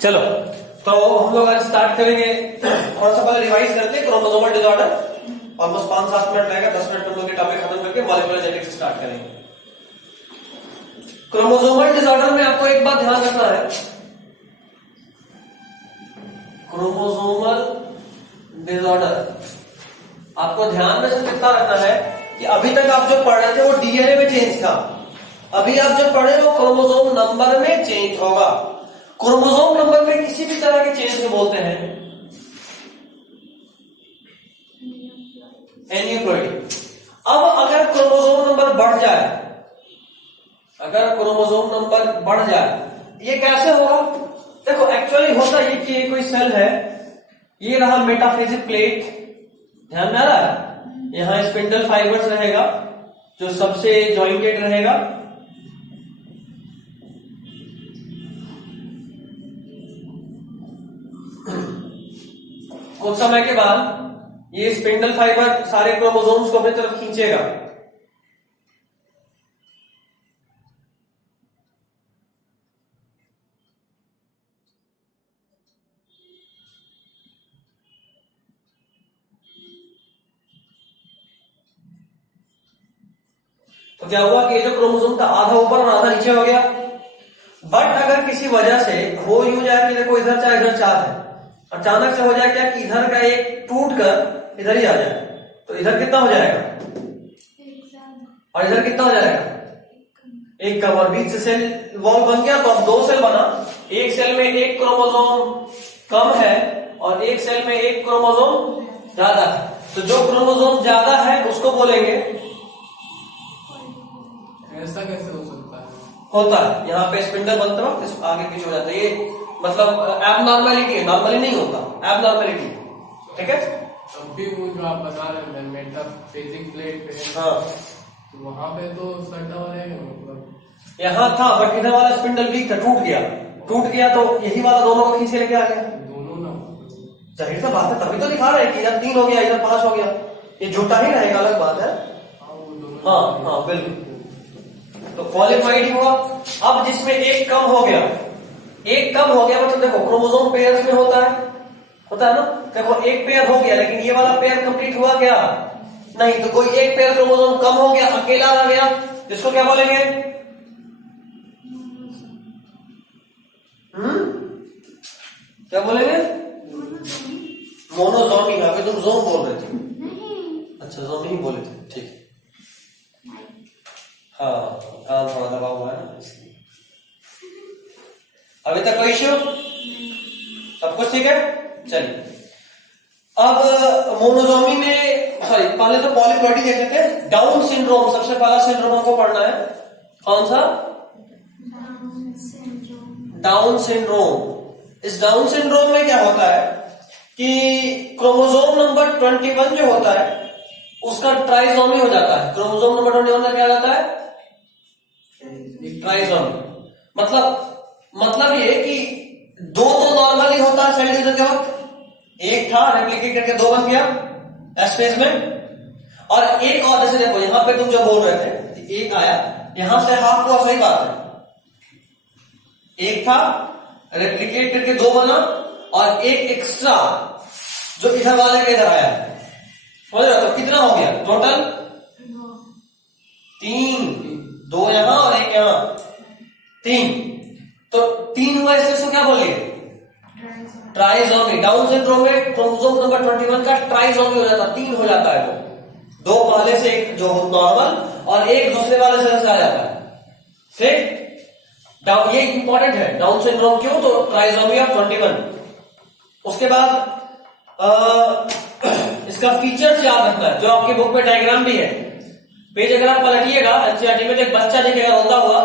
चलो तो हम लोग आज स्टार्ट करेंगे। थोड़ा सा पहले रिवाइज करते हैं क्रोमोसोमल डिसऑर्डर। ऑलमोस्ट 5-7 मिनट रहेगा, 10 मिनट हम लोग के टॉपिक खत्म करके मॉलिक्यूलर जेनेटिक्स स्टार्ट करेंगे। क्रोमोसोमल डिसऑर्डर में आपको एक बात ध्यान रखना है, क्रोमोसोमल डिसऑर्डर आपको ध्यान में से कितना रखना है कि अभी तक आप जो पढ़ रहे थे वो डीएनए में चेंज था, अभी आप जो पढ़े वो क्रोमोसोम नंबर में चेंज होगा। क्रोमोसोम नंबर में किसी भी तरह के चेंज को बोलते हैं एन्यूप्लॉइडी। अब अगर क्रोमोसोम नंबर बढ़ जाए, अगर क्रोमोसोम नंबर बढ़ जाए, ये कैसे होगा? देखो एक्चुअली होता ये कि ये कोई सेल है, ये रहा मेटाफेजिक प्लेट, ध्यान में आ रहा है? यहां स्पिंडल फाइबर्स रहेगा जो सबसे जॉइंटेड रहेगा, कुछ समय के बाद ये स्पिंडल फाइबर सारे क्रोमोसोम्स को अपनी तरफ खींचेगा। तो क्या हुआ कि ये जो क्रोमोसोम था आधा ऊपर और आधा नीचे हो गया। बट अगर किसी वजह से हो यूं जाए कि देखो इधर चाहे इधर चाह है, अचानक से हो जाए क्या कि इधर का एक टूट कर इधर ही आ जाए, तो इधर कितना हो जाएगा और इधर कितना हो जाएगा? एक कम, और बीच से सेल वॉल बन गया तो अब दो सेल बना, एक सेल में एक क्रोमोसोम कम है और एक सेल में एक क्रोमोसोम ज्यादा है। तो जो क्रोमोसोम ज्यादा है उसको बोलेंगे, ऐसा कैसे हो सकता है? होता है यहाँ पे स्पिंडल बनते वक्त आगे पीछे हो जाता है, ये मतलब एबनॉर्मलिटी है, नॉर्मली नहीं होता, एबनॉर्मलिटी। ठीक है, तब भी वो जो आप बता रहे थे मेटाफेजिक प्लेट पे, हाँ तो वहां पे तो सटा वाले मतलब यहाँ था, बट इधर वाला स्पिंडल वीक था, टूट गया तो यही वाला दोनों को खींच के लेके आ गया। दोनों ना, जाहिर सा बात है, तभी तो दिखा रहे हैं कि इधर 3 हो गया इधर 5 हो गया, ये झूठा ही रहेगा, अलग बात है। वो दोनों हाँ बिल्कुल, तो क्वालिफाइड ही हुआ। अब जिसमें एक कम हो गया मतलब देखो क्रोमोसोम पेयर्स में होता है ना, देखो एक पेयर हो गया लेकिन ये वाला पेयर कंप्लीट हुआ क्या? नहीं, तो कोई एक पेयर क्रोमोसोम कम हो गया, अकेला रह गया, जिसको क्या बोलेंगे? क्या बोलेंगे? मोनोजोमी। अभी तुम जोम बोल रहे थे, अच्छा जोम ही बोले थे, ठीक। हाँ कान थोड़ा दबा हुआ है ना इसलिए। अभी तक कोई इश्यू? सब कुछ ठीक है? चलिए, अब मोनोजोमी में सॉरी पहले तो पॉलीप्लॉइडी देख लेते हैं। डाउन सिंड्रोम, सबसे पहला सिंड्रोम हमको पढ़ना है, कौन सा? Down syndrome. इस डाउन सिंड्रोम में क्या होता है कि क्रोमोसोम नंबर 21 जो होता है उसका ट्राइसोमी हो जाता है। क्रोमोसोम नंबर 21 का क्या जाता है? ट्राइसोमी। मतलब ये कि दो तो नॉर्मली होता है सेल डिवीजन के वक्त, एक था रेप्लिकेट करके 2 बन गया एस फेज में, और एक और, जैसे देखो यहां पे तुम जो बोल रहे थे एक आया यहां से हाफ हुआ, सही बात है, एक था रेप्लिकेट करके 2 बना और एक एक्स्ट्रा जो इधर वाले के इधर आया, समझ रहे हो? तो कितना हो गया टोटल? 3, 2 यहां और एक यहां, 3। तो 3 हुआ, इसको क्या बोलिए? ट्राइसोमी। डाउन सिंड्रोम में क्रोमोसोम नंबर 21 का ट्राइसोमी हो जाता है, 3 हो जाता है, वो 2 पहले से एक जो नॉर्मल और एक दूसरे वाले से आ जाता है। ठीक, ये इंपॉर्टेंट है डाउन सिंड्रोम। क्यों? तो ट्राइसोमी ऑफ 21। उसके बाद इसका फीचर्स याद रखना है, जो आपकी बुक में डायग्राम भी है, पेज अगर आप पलटिएगा एनसीईआरटी में, एक बच्चा दिखेगा रोता हुआ,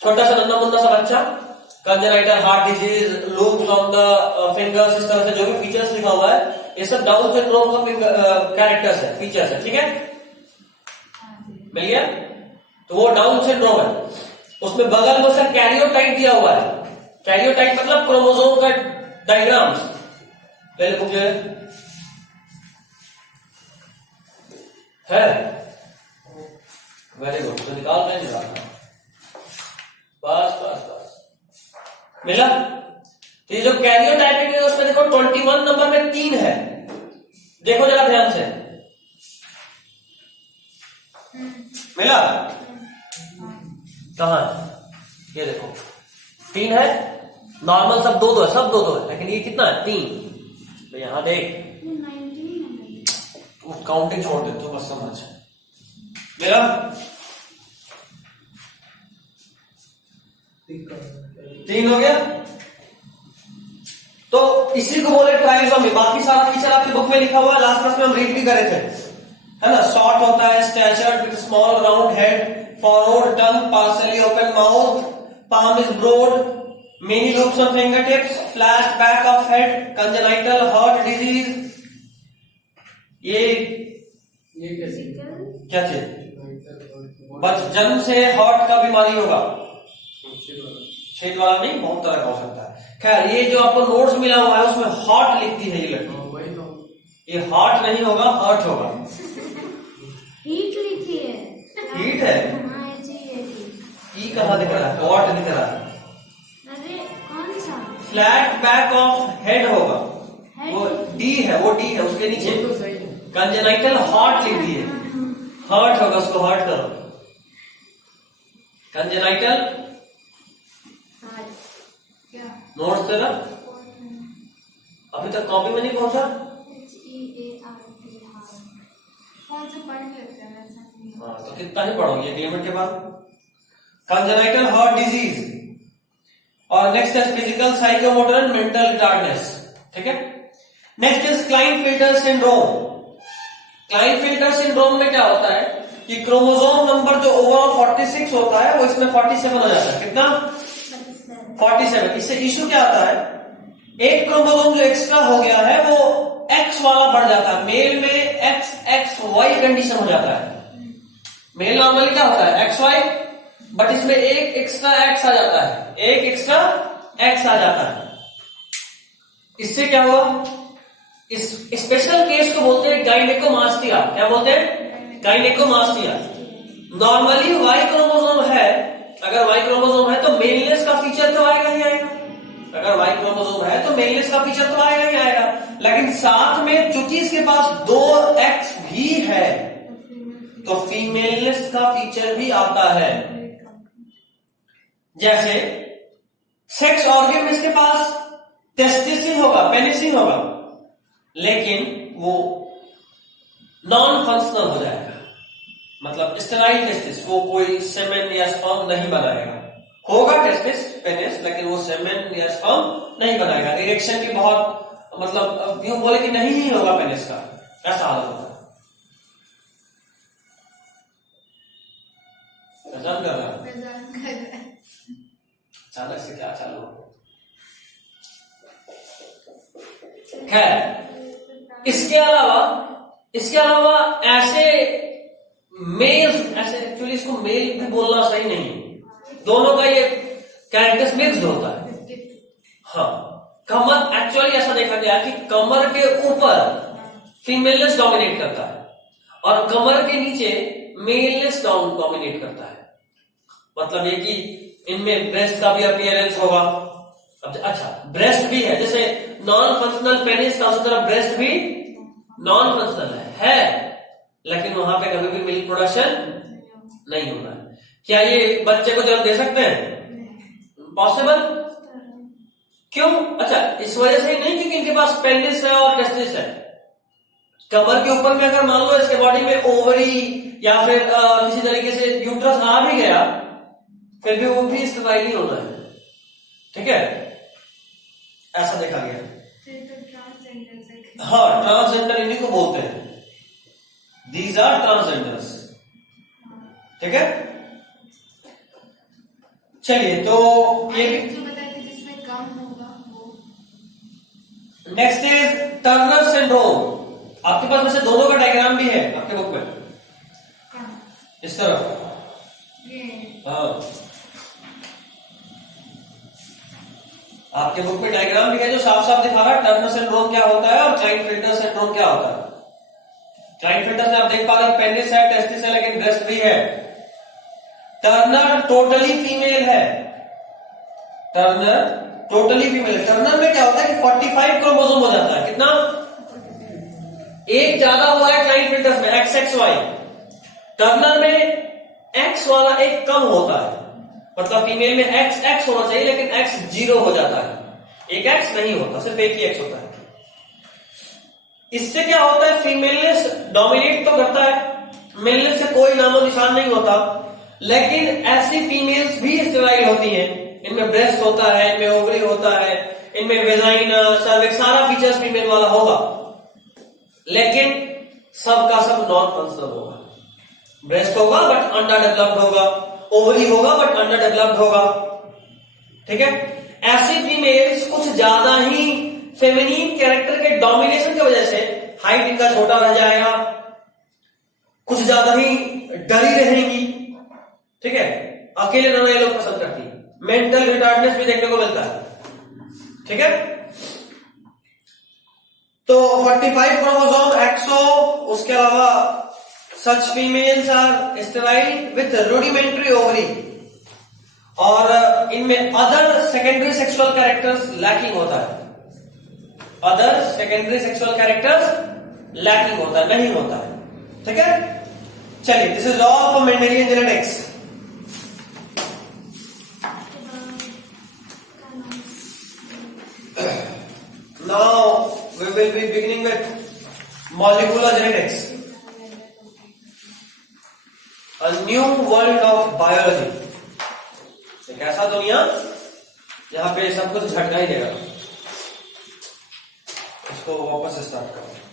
छोटा सा नन्हा मुन्ना सा बच्चा, congenital heart disease, loops on the fingers, इस तरह से जो भी फीचर्स लिखा हुआ है ये सब डाउन सिंड्रोम का कैरेक्टर्स है, फीचर्स है। ठीक है, मिल गया? तो वो डाउन सिंड्रोम है। उसमें बगल में सर कैरियोटाइप दिया हुआ है। कैरियोटाइप मतलब क्रोमोसोम का डायग्राम्स, पहले बुक है। वेरी गुड, तो निकाल नहीं रहा, बस मिला। तो ये जो कैरियोटाइपिक है उसमें देखो 21 नंबर में 3 है, देखो जरा ध्यान से, मिला? कहां है? ये देखो 3 है, नॉर्मल सब 2-2 है, सब 2-2 है, लेकिन ये कितना है? 3। तो यहां देख, काउंटिंग छोड़ दे तो बस समझ मेरा। 3 हो गया। तो इसी को बोले ट्राइसोमी। बाकी सारा फीचर आपके बुक में लिखा हुआ है, लास्ट क्लास में हम रीड भी करे थे, है ना? शॉर्ट होता है, statured with small round head, forward tongue, partially open mouth, palm is broad, many loops on fingertips, flat back of head, congenital heart disease। ये कैसे? क्या चीज? बस जन्म से हार्ट का बीमारी होगा, छेद वाला नहीं, बहुत तरह का हो सकता है। खैर, ये जो आपको नोट्स मिला हुआ है उसमें हार्ट लिख दी है ये लड़की, वही तो। ये हार्ट नहीं होगा, हर्ट होगा। हीट लिखी है। हीट है? ई कहाँ दिख रहा है? हॉट दिख रहा है। अरे कौन सा? फ्लैट बैक ऑफ हेड होगा, वो डी है, वो डी है उसके नीचे। तो सही है। कंजेनाइटल हार्ट लिख दिए, हर्ट होगा, उसको हर्ट करो। कंजेनाइटल क्या? नोट्स तेरा अभी तक कॉपी में नहीं पहुंचा? कौन से पढ़ लेते हैं वैसा नहीं। हाँ, तो कितना ही पढ़ोगे एक लिमिट के बाद। कंजेनाइटल हार्ट डिजीज, और नेक्स्ट है physical psychomotor and mental retardness. ठीक है, नेक्स्ट इज क्लाइनफिल्टर सिंड्रोम। क्लाइनफिल्टर सिंड्रोम में क्या होता है कि क्रोमोसोम नंबर जो ओवरऑल 46 होता है वो इसमें 47 हो जाता है। कितना? 47। इससे इश्यू क्या आता है, एक क्रोमोसोम जो एक्स्ट्रा हो गया है वो एक्स वाला बढ़ जाता है। मेल में XXY कंडीशन हो जाता है। मेल नॉर्मली क्या होता है? XY, बट इसमें एक एक्स्ट्रा एक्स आ जाता है, एक एक्स्ट्रा एक्स आ जाता है। इससे क्या हुआ, इस स्पेशल केस को बोलते हैं गाइनेकोमास्टिया। क्या बोलते हैं? गाइनेकोमास्टिया। नॉर्मली वाई क्रोमोसोम है, अगर वाई क्रोमोसोम है तो मेलनेस का फीचर तो आएगा ही आएगा। अगर वाई क्रोमोसोम है तो मेलनेस का फीचर तो आएगा ही आएगा, लेकिन साथ में चूंकि इसके पास 2X भी है तो फीमेलनेस का फीचर भी आता है। जैसे सेक्स ऑर्गन इसके पास टेस्टिस ही होगा, पेनिस ही होगा, लेकिन वो नॉन फंक्शनल हो जाएगा, मतलब स्टेराइल टेस्टिस, वो कोई सेमेन या स्पर्म नहीं बनाएगा। होगा टेस्टिस पेनिस, लेकिन वो सेमेन या स्पर्म नहीं बनाएगा। इरेक्शन की बहुत, मतलब यूं बोले कि नहीं ही होगा पेनिस का, ऐसा हाल होता है। पहचान कर रहा है? अचानक से क्या चालू हो? खैर, इसके अलावा ऐसे मेल, ऐसे एक्चुअली इसको मेल भी बोलना सही नहीं, दोनों का ये कैरेक्टर्स मिक्स्ड होता है। हाँ, कमर, एक्चुअली ऐसा देखा गया कि कमर के ऊपर फीमेलनेस डोमिनेट करता है और कमर के नीचे मेलनेस डोमिनेट करता है। मतलब ये कि इनमें ब्रेस्ट का भी अपीयरेंस होगा। अब अच्छा, ब्रेस्ट भी है, जैसे नॉन फंक्शनल पेनिस का, उसी तरह ब्रेस्ट भी नॉन फंक्शनल है, लेकिन वहां पे कभी भी मिल्क प्रोडक्शन नहीं होता है। क्या ये बच्चे को जन्म दे सकते हैं? पॉसिबल? क्यों? अच्छा, इस वजह से नहीं क्योंकि इनके पास पेनिस है और टेस्टिस है। कमर के ऊपर में अगर मान लो इसके बॉडी में ओवरी या फिर किसी तरीके से यूट्रस आ भी गया, फिर भी वो भी स्टेराइल ही होना है। ठीक है, ऐसा देखा गया। हाँ, ट्रांसजेंडर इन्हीं को बोलते हैं, दीज आर ट्रांसजेंडर्स। ठीक है, चलिए, तो ये जो बताए थे जिसमें कम होगा वो। Next is Turner syndrome. आपके पास में से दोनों का डायग्राम भी है आपके बुक में, इस तरफ। ये हाँ, आपके बुक में डायग्राम भी है जो साफ साफ दिखा रहा है टर्नर सिंड्रोम क्या होता है और क्लाइनफिल्टर सिंड्रोम क्या होता है। क्लाइनफिल्टर से आप देख पा रहे हैं पेनिस है, टेस्टिस है, लेकिन ब्रेस्ट भी है। टर्नर टोटली फीमेल है, टर्नर टोटली फीमेल। टर्नर में क्या होता है कि 45 क्रोमोसोम हो जाता है। कितना? एक ज्यादा हुआ है क्लाइंट फिल्टर्स में XXY। टर्नर में X वाला एक कम होता है, मतलब फीमेल में XX होना चाहिए लेकिन X 0 हो जाता है। एक X नहीं होता, सिर्फ एक ही X होता है। इससे क्या होता है, फीमेलनेस डोमिनेट तो करता है, मेलनेस से कोई नामो निशान नहीं होता, लेकिन ऐसी फीमेल्स भी स्टेराइल होती हैं। इनमें ब्रेस्ट होता है, इनमें ओवरी होता है, इनमें वेजाइना, सर्विक्स, सारा फीचर्स फीमेल वाला होगा, लेकिन सबका सब नॉन फंक्शनल होगा। ब्रेस्ट होगा बट अंडर डेवलप्ड होगा, ओवरी होगा बट अंडर डेवलप्ड होगा। ठीक है, ऐसी फीमेल्स कुछ ज्यादा ही फेमिनिन कैरेक्टर के डोमिनेशन की वजह से हाइट इनका छोटा रह जाएगा, कुछ ज्यादा ही डरी रहेंगी। ठीक है, अकेले रहना ये लोग पसंद करती है। मेंटल रिटार्डनेस भी देखने को मिलता है। ठीक है, तो 45 क्रोमोसोम XO, उसके अलावा such females are sterile with rudimentary ovary, और इनमें other secondary sexual characters lacking होता है। Other secondary sexual characters lacking होता है, नहीं होता है। ठीक है, चलिए, this is law of Mendelian genetics. Now we will be beginning with molecular genetics, a new world of biology। एक ऐसा दुनिया जहां पे सब कुछ झटका ही देगा। इसको वापस स्टार्ट करो।